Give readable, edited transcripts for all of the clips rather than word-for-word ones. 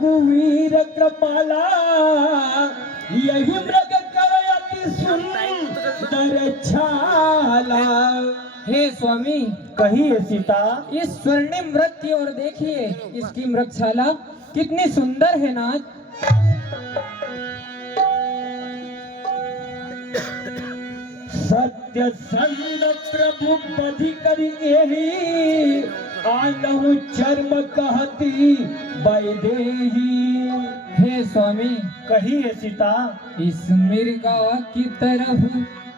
रघुवीर कृपाला यही मृग कर अति सुंदर छाला। हे स्वामी, कहिए सीता। इस स्वर्णिम मृग की ओर देखिए, इसकी मृगशाला कितनी सुंदर है नाथ। सत्य संग प्रभु पधि करी एही आनहु चर्म कहती वैदेही। हे स्वामी, कहिए सीता। इस मृगा की तरफ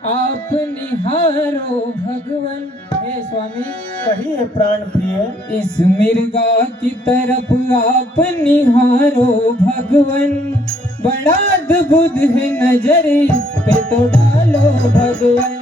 आप निहारो भगवन। हे स्वामी, कहिए प्राण प्रिय। इस मृगा की तरफ आप निहारो भगवन। बड़ा अद्भुत है नजर इस पे तो डालो भगवन।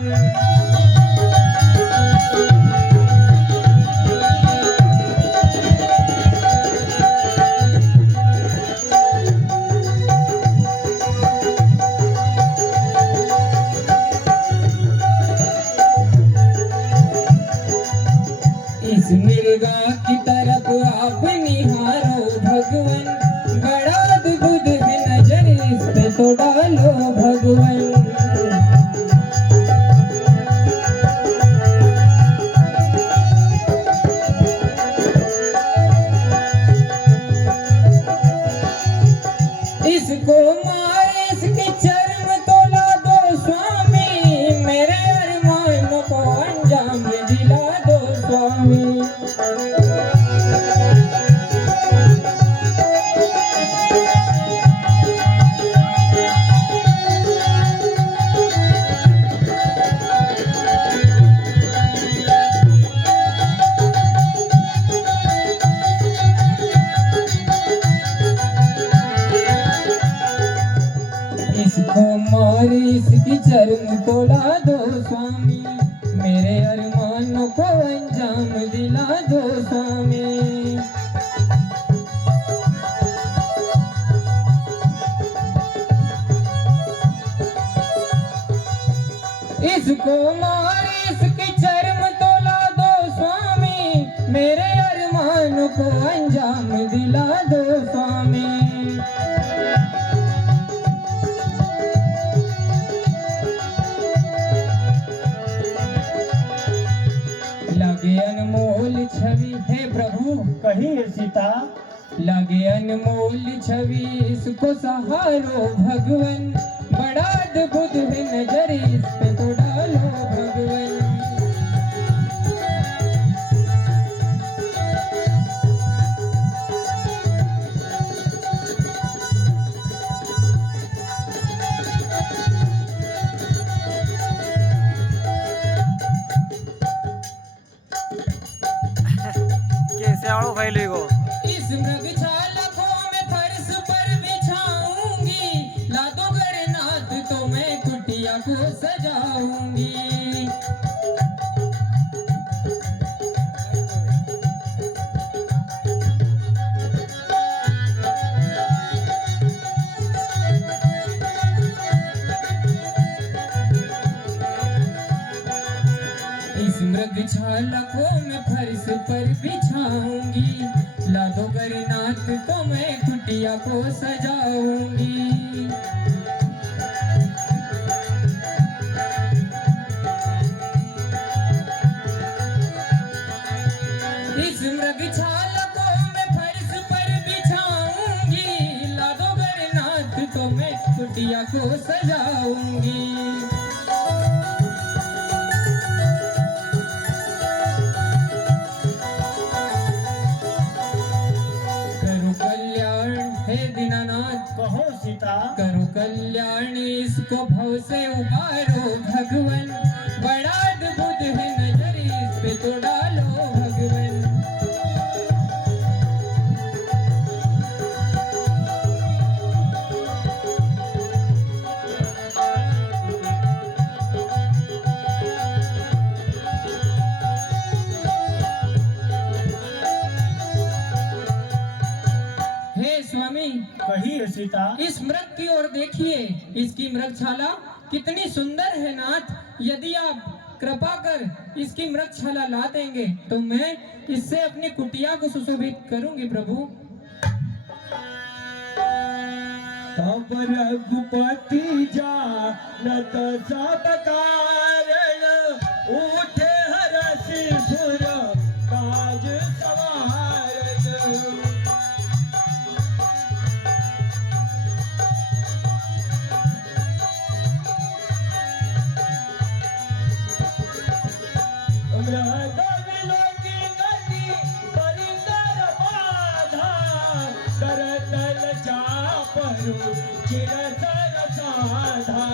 इस मृगा की तरफ आप निहारो भगवन। बड़ा अद्भुत है नजर इस पे तो डालो भगवन। इसको मारे इसके चर्म तोला दो स्वामी। मेरे अरमानों को अंजाम दिला दो स्वामी। इसको मार इसकी चर्म तोला दो स्वामी। मेरे अरमानों को अंजाम दिला दो स्वामी। इसको मार इसकी चर्म तोला दो स्वामी। मेरे अरमानों को अंजाम दिला दो स्वामी। लगे अनमोल छवि है प्रभु। कहिए सीता। लगे अनमोल छवि इसको सहारो भगवन। बड़ा अद्भुत है नजर इस पे तो डालो भगवन। कैसे आओ पहले को। इस मृगशाला को मैं फर्श पर बिछाऊंगी। लादो गणनाथ तो मैं कुटिया को सजाऊंगी। इस मृगशाला को मैं फर्श पर बिछाऊंगी। लादो गणनाथ तो मैं कुटिया को सजाऊंगी। इस मृगशाला को मैं फर्श पर बिछाऊंगी। लादो गणनाथ तो मैं कुटिया को सजाऊंगी। करो कल्याण हे दीनानाथ। कहो सीता। करो कल्याण इसको भव से उबारो भगवन। बड़ा अद्भुत है नजर इस पे तो डालो भगवन। हे स्वामी, कहिए सीता। इस मृग की ओर देखिए, इसकी मृगशाला कितनी सुंदर है नाथ। यदि आप कृपा कर इसकी मृगशाला ला देंगे तो मैं इससे अपनी कुटिया को सुशोभित करूंगी प्रभु। सब रघुपति जानत सब कारण उठे हरसिपुर काज सवारन। मृग विलोकी गति परिकर बाधा करतल चापरु चिरतल साधा।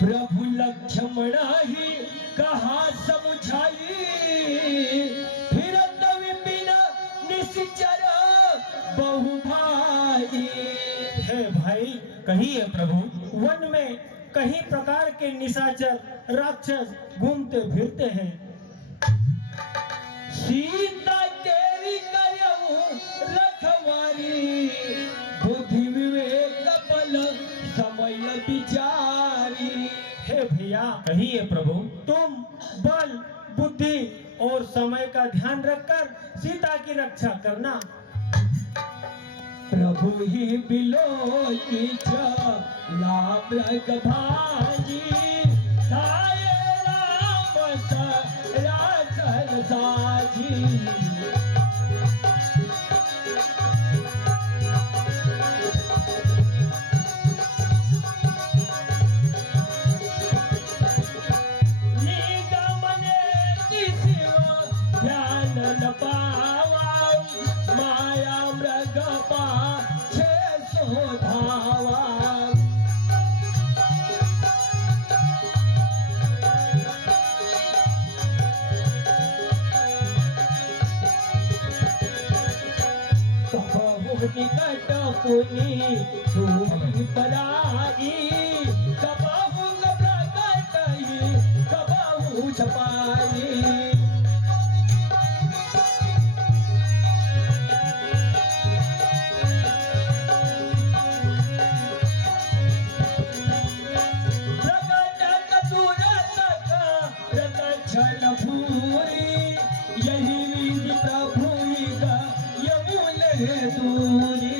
प्रभु लक्ष्मण ही कहा समझाई फिरत विपिन निश्चर बहु भाई। हे भाई कहिए प्रभु, वन में कई प्रकार के निशाचर राक्षस घूमते फिरते हैं। सीता तेरी करऊ रखवारी बुद्धि विवेक बल समय विचारी। हे भैया कहिए प्रभु, तुम बल बुद्धि और समय का ध्यान रखकर सीता की रक्षा करना। प्रभु ही बिलो की लाभ भाजी धाये राम राचल साजी। माया मृग पाछे सो धावा। कबहु निकट पुनि दूरी पराई कबहु प्रकट कबहु छपाई। यही विधि प्रभु यमुल दूरी।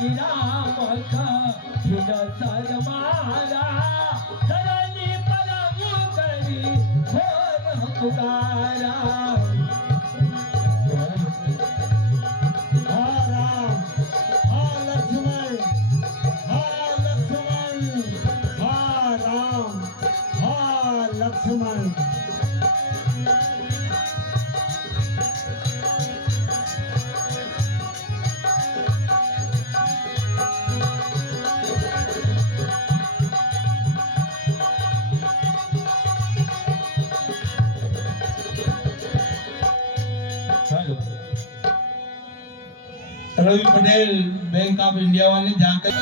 राम का सर मारा धरनी परम करी घोर पुकारा। Lakshman Ravi Patel bank of India वाले जाकर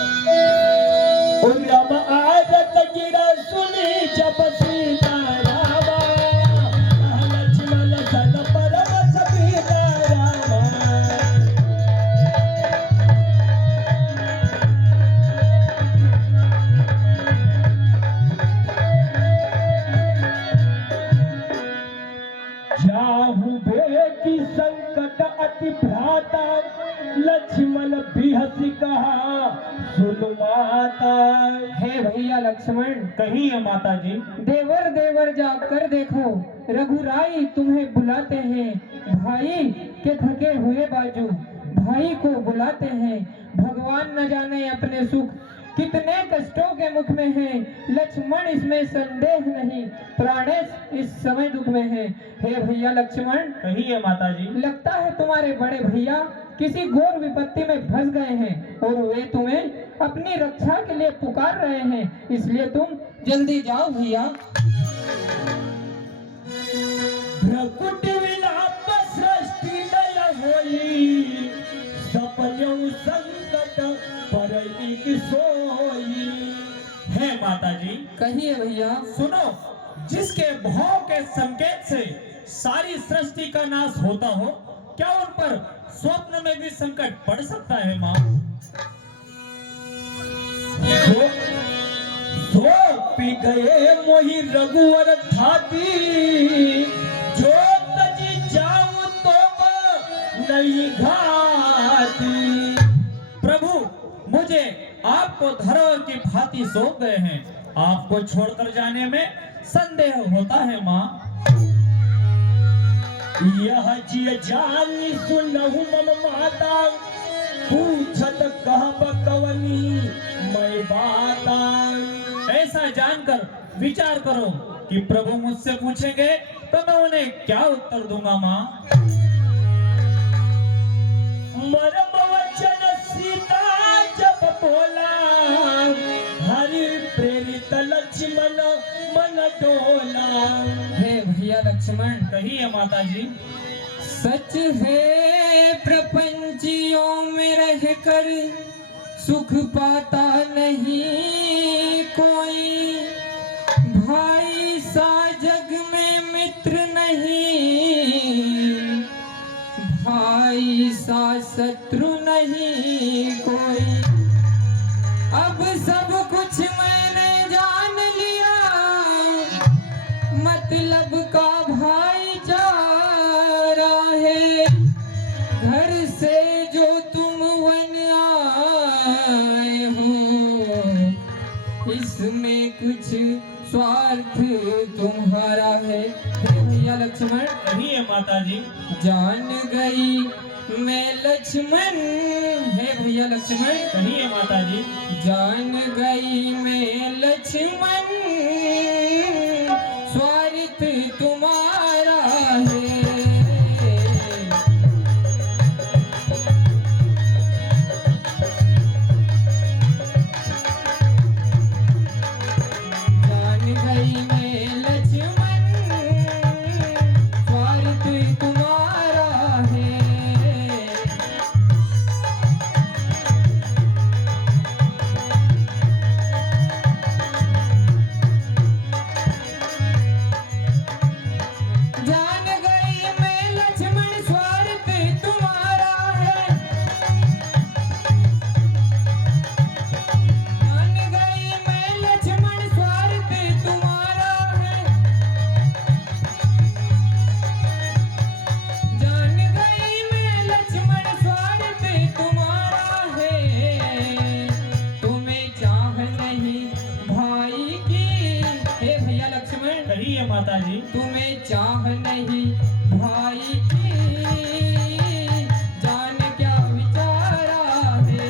राम आदत गिरा सुनी जब सीता रामा लक्ष्मण सन परम सीता रामा। जाहु बेटी संकट अति भ्राता लक्ष्मण बिहसी कहा सुन माता। हे भैया लक्ष्मण, कहिए माता जी। देवर देवर जाकर देखो, रघुराई तुम्हें बुलाते हैं। भाई के थके हुए बाजू भाई को बुलाते हैं। भगवान न जाने अपने सुख कितने कष्टों के मुख में है। लक्ष्मण इसमें संदेह नहीं, प्राणेश इस समय दुख में है। हे भैया लक्ष्मण, कहिए माता जी। लगता है तुम्हारे बड़े भैया किसी घोर विपत्ति में फंस गए हैं और वे तुम्हें अपनी रक्षा के लिए पुकार रहे हैं, इसलिए तुम जल्दी जाओ भैया। भ्रकुट विलाप सृष्टि लय होई सपयउ संकट परई सोई। है माता जी। कहिए भैया। सुनो, जिसके भाव के संकेत से सारी सृष्टि का नाश होता हो, क्या उन पर स्वप्न में भी संकट पड़ सकता है माँ? पी गए मोहि रघुवर थाती, जो तजी जाऊं तो नहीं घाती। प्रभु मुझे आपको धरोहर की भांति सौंप गए हैं, आपको छोड़कर जाने में संदेह होता है माँ। यह जिय जानी सुनहु मम माता, पूछत कहब कवनी मैं बाता। ऐसा जानकर विचार करो कि प्रभु मुझसे पूछेंगे तो मैं उन्हें क्या उत्तर दूंगा माँ। मरम वचन सीता जब बोला, हरि प्रेरित लक्ष्मण मन डोला। हे भैया लक्ष्मण, कहिए माता जी। सच है प्रपंचियों में रहकर सुख पाता नहीं कोई, भाई सा जग में मित्र नहीं, भाई सा शत्रु नहीं कोई। अब सब कुछ मैंने जान लिया, मतलब का भाईचारा है। घर से जो तुम वन आए हो, इसमें कुछ स्वार्थ तुम्हारा है। हे भैया लक्ष्मण, कहिए माता जी। जान गई मैं लक्ष्मण, हे भैया लक्ष्मण, कहिए माता जी। जान गई मैं लक्ष्मण, स्वार्थ तुम्हारा है। जान गई मैं लक्ष्मण, स्वार्थ तुम्हारा है। जान गई मैं लक्ष्मण, स्वार्थ तुम्हारा है। जान गई मैं लक्ष्मण, स्वार्थ तुम्हारा है। जान गई मैं लक्ष्मण, स्वार्थ तुम्हारा है। तुम्हें चाह नहीं भाई की, हे भैया लक्ष्मण, कहिए माता जी। तुम्हें चाह नहीं भाई की, जान क्या विचारा है।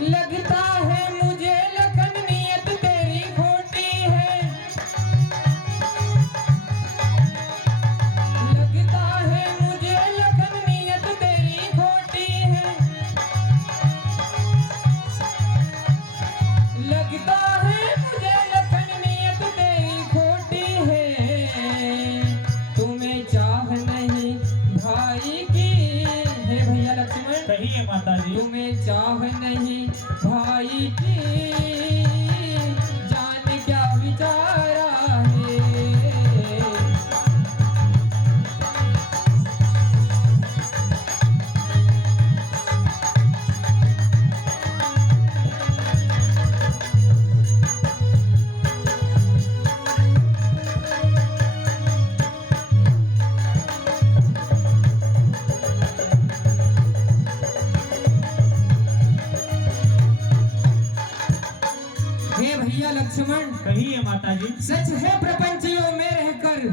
लगता है मुझे लखन नियत तेरी खोटी है। लगता है मुझे लखन नियत तेरी खोटी है। लगता है मुझे लखन नियत तेरी खोटी है। तुम्हें चाह नहीं भाई की, हे भैया लक्ष्मण, कहिए माता जी। तुम्हें चाह नहीं भाई की, जान क्या विचारा है। हे भैया लक्ष्मण, कहिए माता जी। सच है प्रपंचियों में रहकर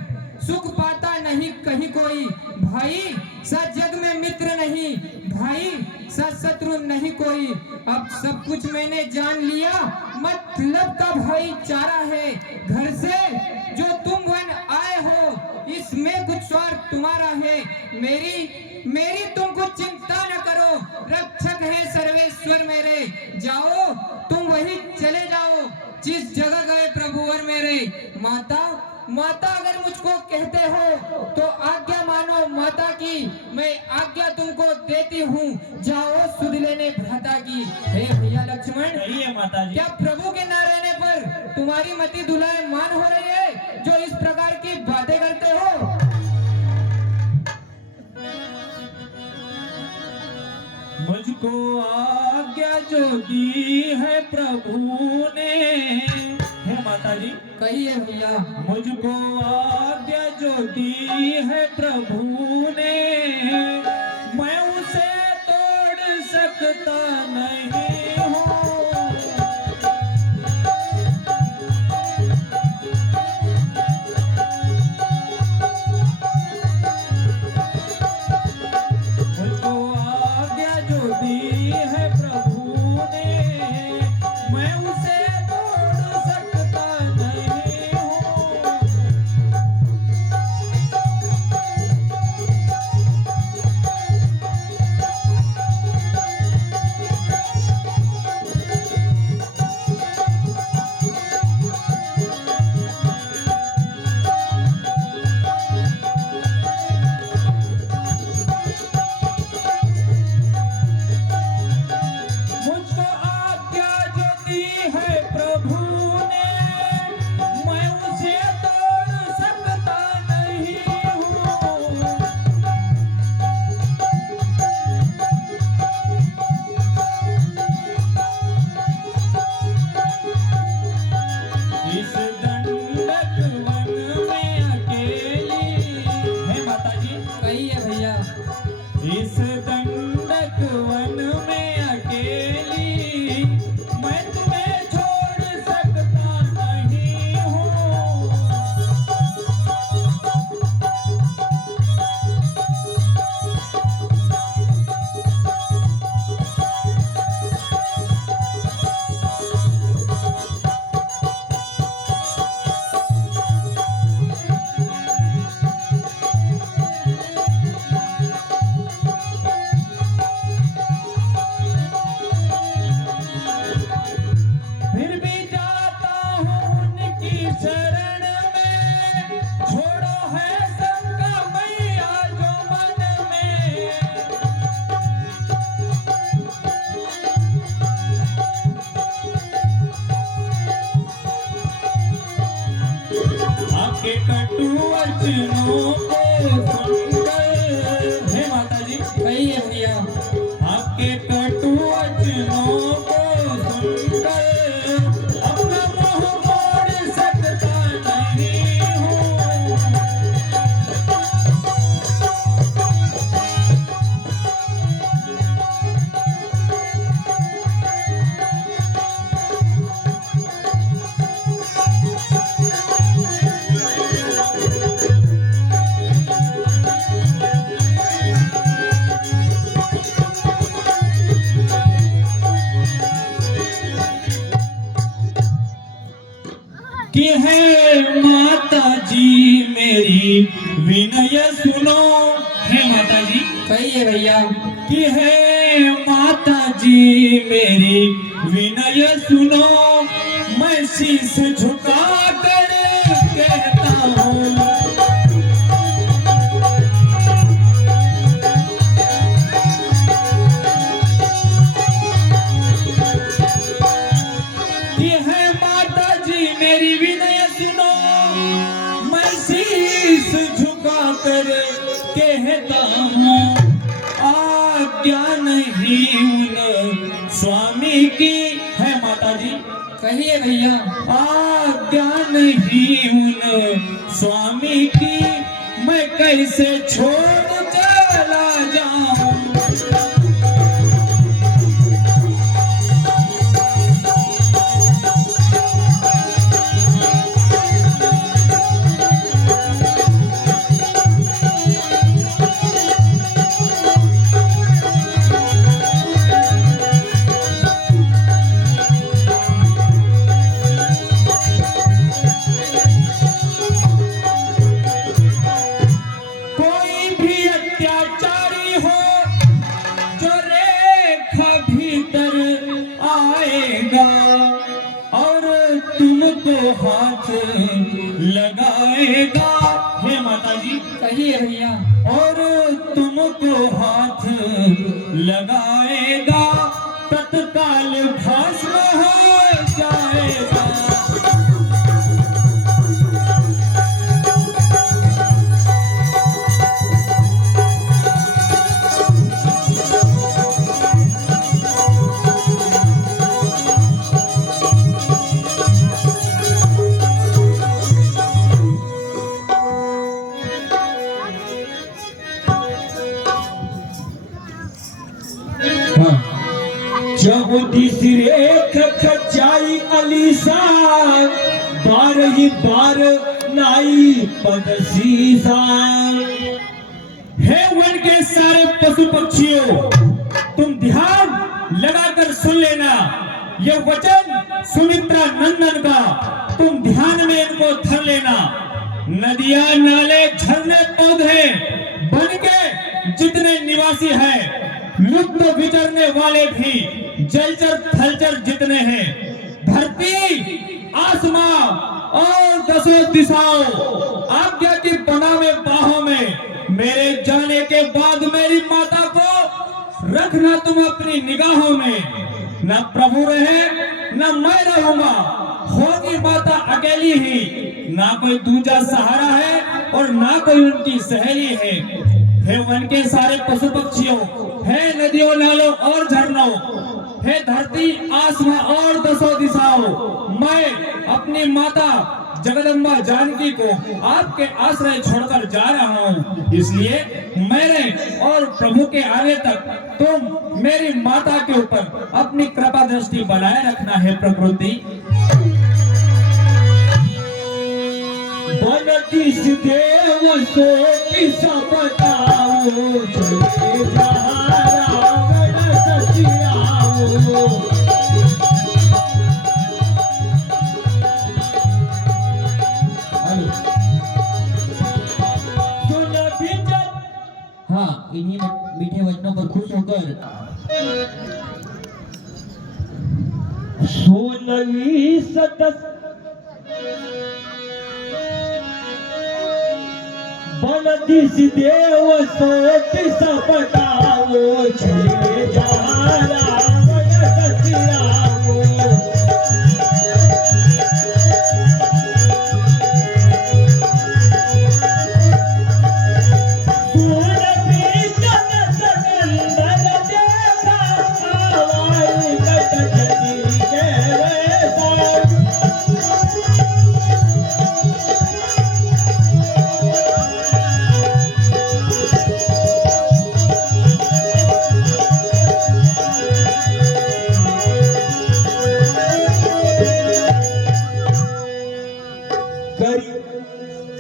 सुख पाता नहीं कहीं कोई, भाई सा जग में मित्र नहीं, भाई सा शत्रु नहीं कोई। अब सब कुछ मैंने जान लिया, मतलब का भाईचारा है। घर से जो तुम तुम्हारा है, मेरी मेरी तुम कुछ चिंता न करो, रक्षक है सर्वेश्वर मेरे। जाओ तुम वही चले जाओ जिस जगह गए प्रभुवर मेरे। माता माता अगर मुझको कहते हो तो आज्ञा मानो माता की, मैं आज्ञा तुमको देती हूँ, जाओ सुध लेने भ्राता की। हे भैया लक्ष्मण, सही है माता जी। क्या प्रभु के ना रहने पर तुम्हारी मति दुलायमान हो रही है जो इस प्रकार की बातें करते हो? मुझको आज्ञा जो दी है प्रभु ने, है माता जी। कहिए भैया। मुझको आज्ञा जो दी है प्रभु ने, मैं उसे तोड़ सकता नहीं हूँ। मुझको आज्ञा जो दी है प्रभु ने, मैं उसे तोड़ सकता नहीं हूँ। मुझको आज्ञा जो दी है प्रभु ने, मैं उसे तोड़ सकता नहीं हूँ। इस दंडक वन में अकेली, है माता जी। कहिए भैया। इस दंडक वन में अकेली, मैं तुम्हें छोड़ सकता नहीं हूँ। फिर भी जाता हूँ उनकी शरण में, छोड़ो है सबका मैया जो मन में। आपके कटु वचनों को सुनकर, हे माता जी। कहिए भैया। आपके कटु वचनों को सुनकर अपना मुंह मोड़ सकता नहीं हूँ। कि है माता जी मेरी विनय सुनो, है माता जी। कहिए भैया। कि है माता जी मेरी विनय सुनो, मैं शीश झुका कर कहता हूँ। कि है माता जी मेरी विनय सुनो, मैं शीश झुका कर कहता हूँ। आज्ञा नहीं उन स्वामी की, है माता जी। कहिए भैया। आज्ञा नहीं उन स्वामी की, मैं कैसे छोड़ चला जाऊं। कोई हाथ लगाएगा। हे माता जी, कहिए भैया। और तुमको हाथ लगाएगा, तत्काल भस्म हो जाएगा। चौतीस रेख खचाई अलीशान, 12 बार नाई पद सीसान। हे वन के सारे पशु पक्षियों, तुम ध्यान लगाकर सुन लेना। यह वचन सुमित्रा नंदन का, तुम ध्यान में इनको धर लेना। नदियां, नाले, झरने, पौधे, वन के जितने निवासी हैं, लुप्त विचरने वाले भी, जलचर थलचर जितने हैं, धरती, आसमां और 10 दिशाओं, आज्ञा की बनावे बाहों में मेरे जाने के बाद मेरी माता को रखना तुम अपनी निगाहों में। न प्रभु रहे न मैं रहूंगा, होगी माता अकेली ही, ना कोई दूजा सहारा है और ना कोई उनकी सहेली है। हे वन के सारे पशु पक्षियों, हे नदियों, नालों और झरनों, हे धरती, आसमां और 10 दिशाओं, मैं अपनी माता जगदम्बा जानकी को आपके आश्रय छोड़कर जा रहा हूँ। इसलिए मेरे और प्रभु के आने तक तुम मेरी माता के ऊपर अपनी कृपा दृष्टि बनाए रखना है। प्रकृति बनतीस देव सो किसा बताओ, चले जा रावण सचियाओ। हाँ, इन्हीं मीठे वचनों पर खुश होकर 16वीं सदस्य बनतीस देव सोति सपटाओ, चले जा रावण सचियाओ।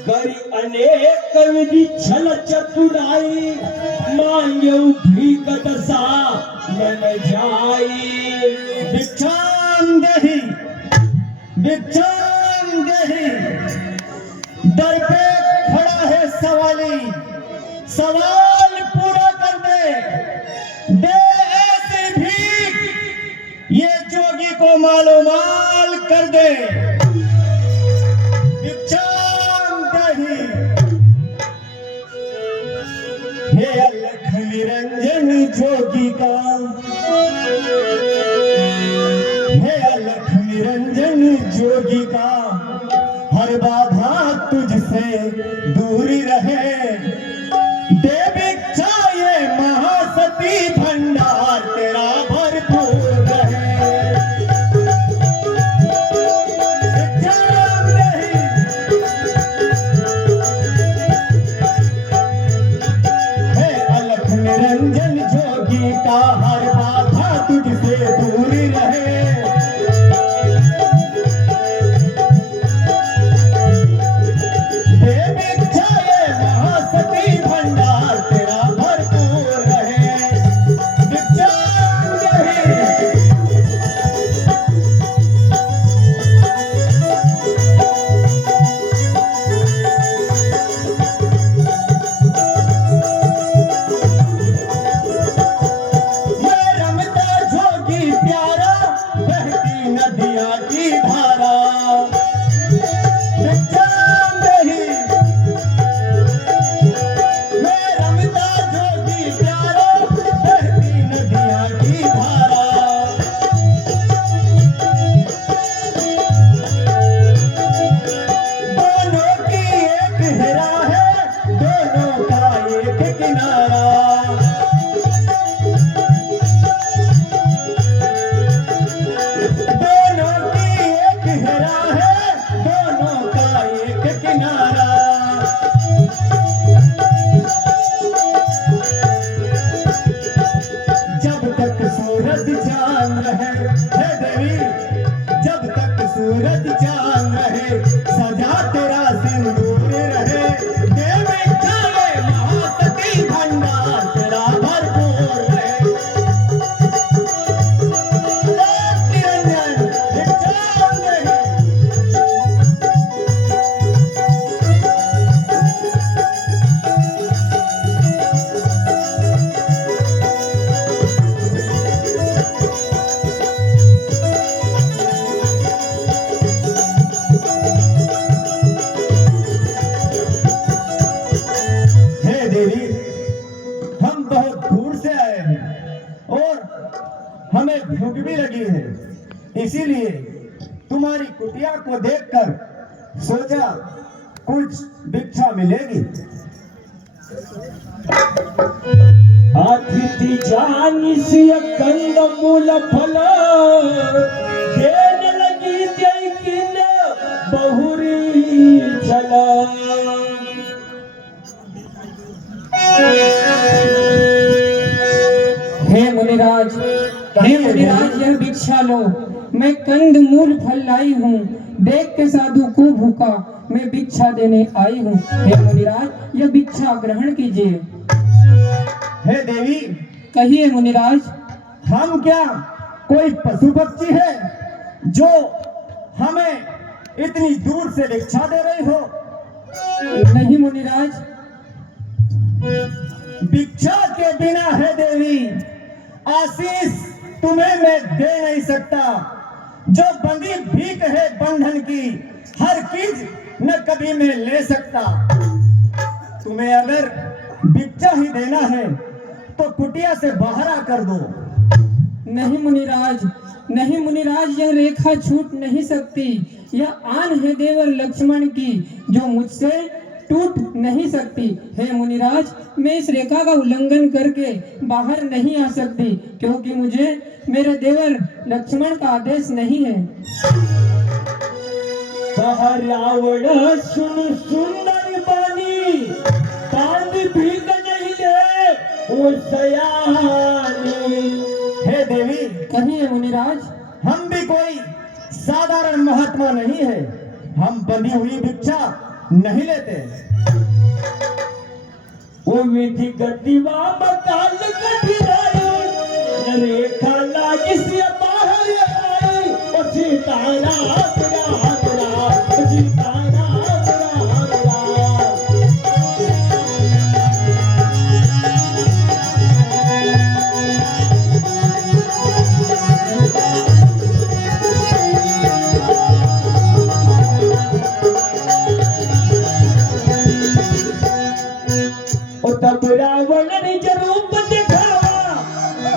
करी अनेक विधि छल चतुराई, मांगे भीख दशा मन जाई। भिक्षाम देहि, भिक्षाम देहि, दर पे खड़ा है सवाली, सवाल पूरा कर दे ऐसी भीख ये जोगी को मालो माल कर दे। हे अलख निरंजन जोगी का, हे अलख निरंजन जोगी का, हर बाधा तुझसे दूरी रहे। दे भिक्षा ये महासती, भंडार तेरा भरपूर रहे। निरंजन जोगी का, हर बाधा तुझसे दूरी रहे। दे भिक्षा सूरज चांद रहे, हे देवी जब तक सूरज चांद रहे, सजा तेरा सिंदूर रहे, देवी चाहे महासती भंडार तेरा भरपूर रहे। लोक निरंजन चांद रहे। हे देवी हम बहुत दूर से आए हैं और हमें भूख भी लगी है, इसीलिए तुम्हारी कुटिया को देखकर सोचा कुछ भिक्षा मिलेगी। अतिथि जानिसिय कंद मूल फल, देन लगी दैकिन बहुरी चला। हे मुनिराज, हे मुनिराज यह भिक्षा लो। मैं कंद मूल फल लाई हूँ, देख के साधु को भूखा मैं भिक्षा देने आई हूँ। हे मुनिराज यह भिक्षा ग्रहण कीजिए। हे देवी कहिए मुनिराज। हम क्या कोई पशु पक्षी है जो हमें इतनी दूर से भिक्षा दे रही हो? नहीं मुनिराज। भिक्षा के बिना है देवी आशीष तुम्हें मैं दे नहीं सकता। जो बंदी भीख है बंधन की, हर चीज न कभी मैं ले सकता। तुम्हें अगर भिक्षा ही देना है तो कुटिया से बाहर आकर दो। नहीं मुनिराज, नहीं मुनिराज यह रेखा छूट नहीं सकती। यह आन है देवर लक्ष्मण की जो मुझसे टूट नहीं सकती। हे मुनिराज मैं इस रेखा का उल्लंघन करके बाहर नहीं आ सकती, क्योंकि मुझे मेरे देवर लक्ष्मण का आदेश नहीं है। रावण सुन सुंदर बानी, बांध भीग नहीं ले वो सयानी। हे देवी कहिए मुनिराज। हम भी कोई साधारण महात्मा नहीं है, हम बंधी हुई भिक्षा नहीं लेते। वो विधि गतिवा बकाल कठिनाई, रेखा लागी से बाहर आई। ओ सीतारा तेरा तेरा, ओ सीतारा तेरा तेरा। तब रावण निज रूप दिखावा,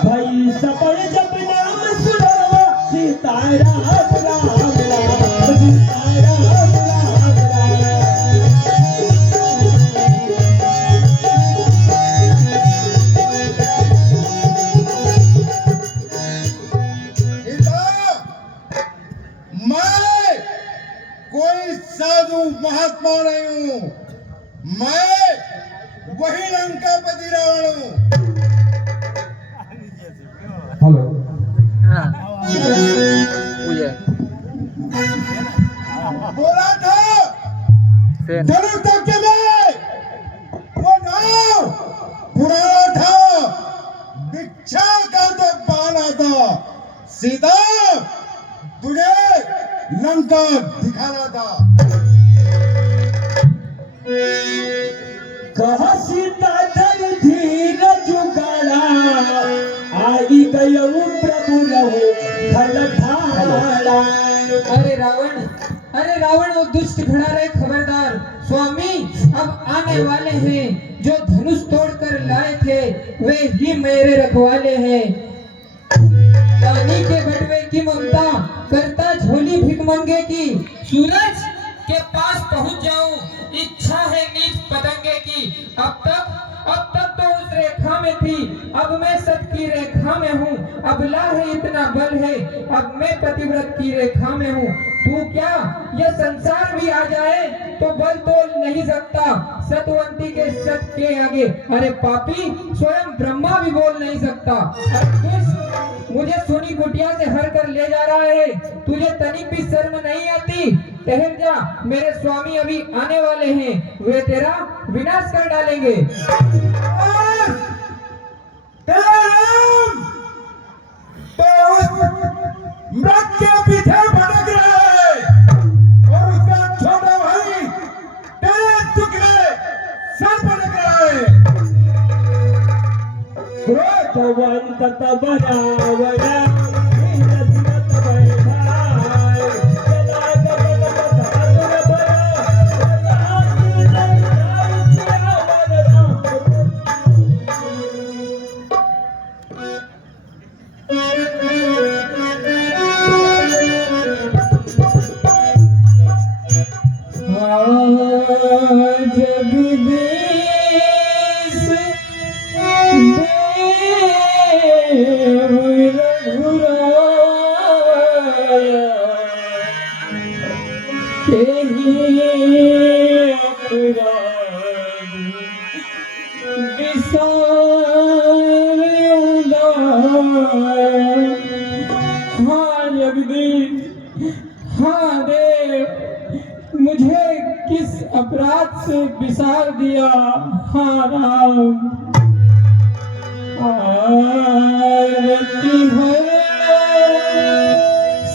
भई सफल जब नाम सुनावा। सीताराम राम राम, सीताराम राम मैं कोई साधु महात्मा नहीं हूँ, मैं वही लंकापति रावण हूँ। हेलो बोला था सेन धनुष तक के में वो नाम पुराना था, भिक्षा का तो बहाना था। सीता तुझे लंका दिखाना था। कहा सीता धर धीर जुगाड़ा, आई गयऊ प्रभु रहो खल ठाड़ा। अरे रावण वो दुष्ट खड़ा रहे खबरदार। स्वामी अब आने वाले हैं, जो धनुष तोड़कर लाए थे वे ही मेरे रखवाले हैं। रानी के बटवे की ममता करता झोली भिखमंगे की। सूरज के पास पहुंच जाऊं, इच्छा है नीच पतंगे की। अब तक तो उस रेखा में थी, अब मैं सत की रेखा में हूँ, अबला है इतना बल है, अब मैं पतिव्रत की रेखा में हूँ। तू क्या ये संसार भी आ जाए तो बल तोल नहीं सकता सतवंती के सत के आगे। अरे पापी, स्वयं ब्रह्मा भी बोल नहीं सकता। मुझे सोनी कुटिया से हर कर ले जा रहा है, तुझे तनिक भी शर्म नहीं आती? ठहर जा, मेरे स्वामी अभी आने वाले हैं, वे तेरा विनाश कर डालेंगे। मृग के पीछे भटक रहे और उसका छोटा भाई तेरे टुकड़े सर भटक रहे। क्रोधवंत तब रावण हाँ जगदीश, हाँ देव, मुझे किस अपराध से विसार दिया। हाँ राम, आरती है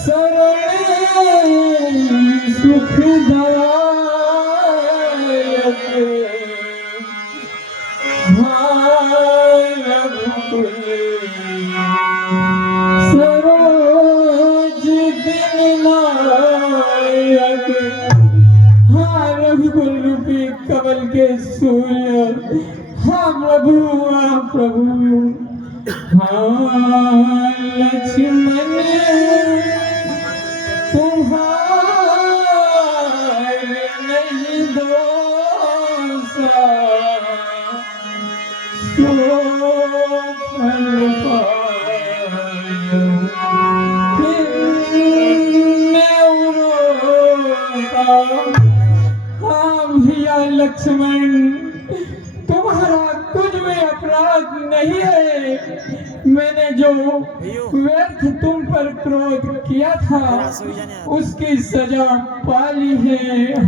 शरण सुखदायक, हाँ रघुकुल सरोज दिन नायक, हाँ रघुकुल रूपी कमल के सूर्य, हाँ प्रभु, हाँ प्रभु, हाँ लक्ष्मण तुम्हारे नहीं दोषा, सो फल पायो हाँ भैया लक्ष्मण, तुम्हारा कुछ भी अपराध नहीं है। मैंने जो व्यर्थ तुम पर क्रोध किया था उसकी सजा पाली है।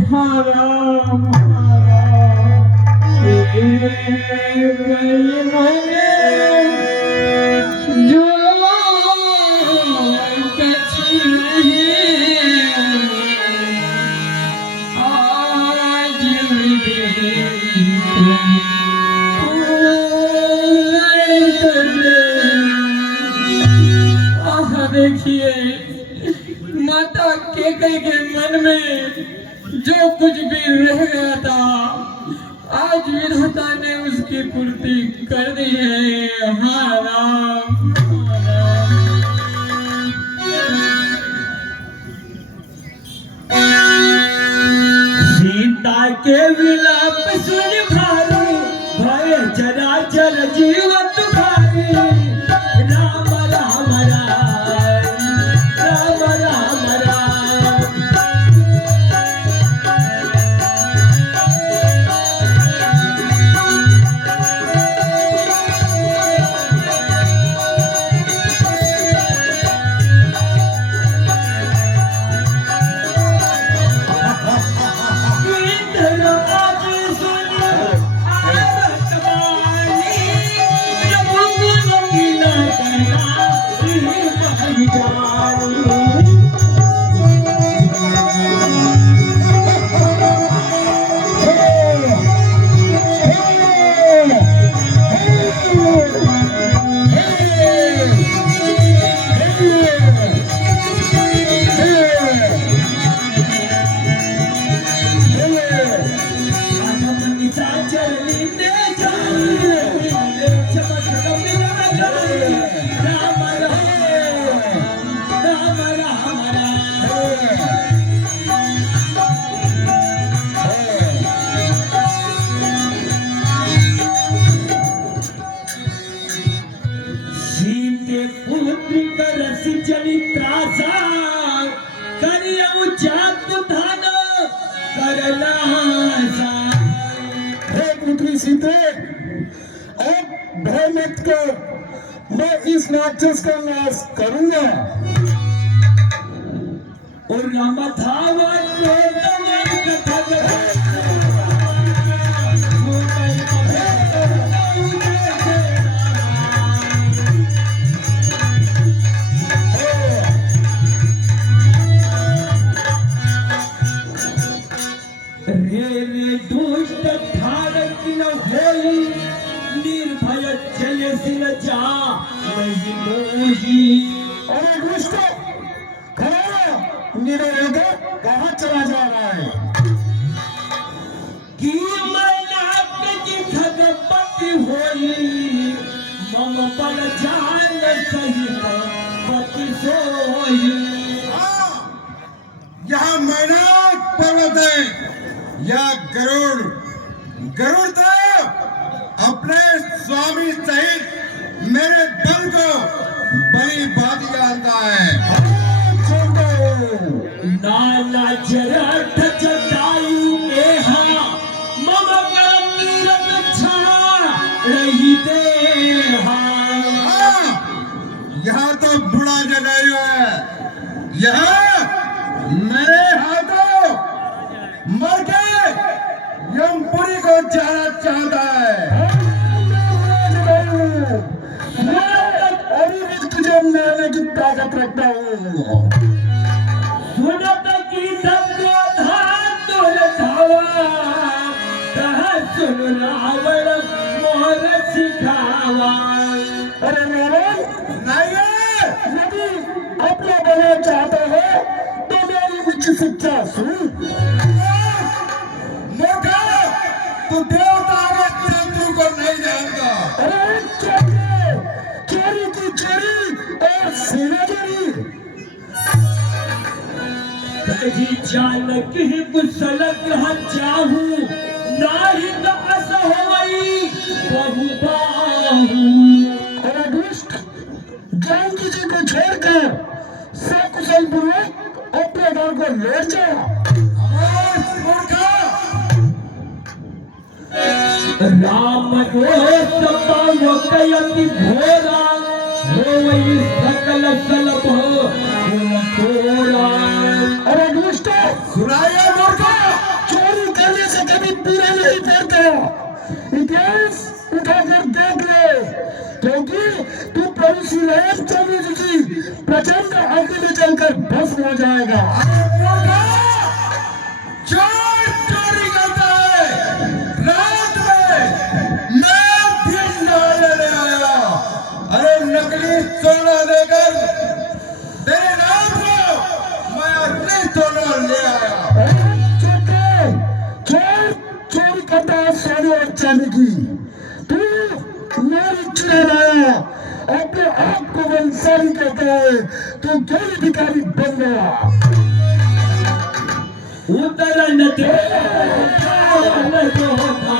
हाँ राम, हाँ राम, जो देखिए, माता केकई के मन में जो कुछ भी रह गया था आज विधाता ने उसकी पूर्ति कर दी है। हाँ राम, सीता के विलाप सुन भारी, भय चराचर जीवत भारी। राम राम राम, राम राम राम, इंद्र आज पुत्रिक रस जनित्रासा करिय उचात धान करनासा। हे पुत्री सीते, अब भय मत कर, मैं इस राक्षस का नाश करूंगा। और रामधावन रे दुष्ट धारक न होई निर्भय जय सिर जा नहीं मोही। अरे दुष्ट, खड़ा निडर होकर कहाँ चला जा रहा है? कि मैनाक की खगपति होई मम बल जान सहित पति सोई। यहाँ मैनाक पर्वत है या गरुड़। गरुड़ तो अपने स्वामी सहित मेरे बल को बड़ी बात जानता है। नाना जरठ जटायु एहा मम बल कीरत छा रही देहा। यहाँ तो बुढ़ा जटायु है, यहाँ मेरे हाथों मर के यमपुरी को जाना चाहता है। अभी भी तुझे मारने की ताकत रखता हूँ। सुनत की धान तोल धावा कह सुन रावण मोर सिखावा। अरे रावण, नहीं, यदि अपना बनना चाहता है तो मेरी उच्च शिक्षा सुन। मूर्खा, तू देवता के शत्रु को नहीं जानता। अरे चोरी की चोरी और सेना चोरी। तजी जानक ही कुशल ग्रह चाहू नाही त अस होई बहु बाहु। अरे दुष्ट, जानकी जी को छोड़कर सकुशल पूर्वक अपने घर को लौट जा। राम रोष पावो कयति घोरा होई सकल सलभ तोरा। अरे दुष्ट, सुनाया मूर्खा, चोरी करने से कभी पूरा नहीं पड़ता। इतिहास उठाकर देख ले, क्योंकि तू प्रभु श्री रामचंद्र जी की प्रचंड अग्नि में जलकर भस्म हो जाएगा। चोर चोरी करता है रात में, मैं दिन डालने आया। अरे नकली सोना लेकर तेरे नाम को मैं असली सोना ले आया। चोर चोरी करता है सोने और चांदी की। तू मेरी चुरा लाया, अपने आप को वंशाली कहता है, तू क्यों भिखारी बन गया? उतर न दे न होता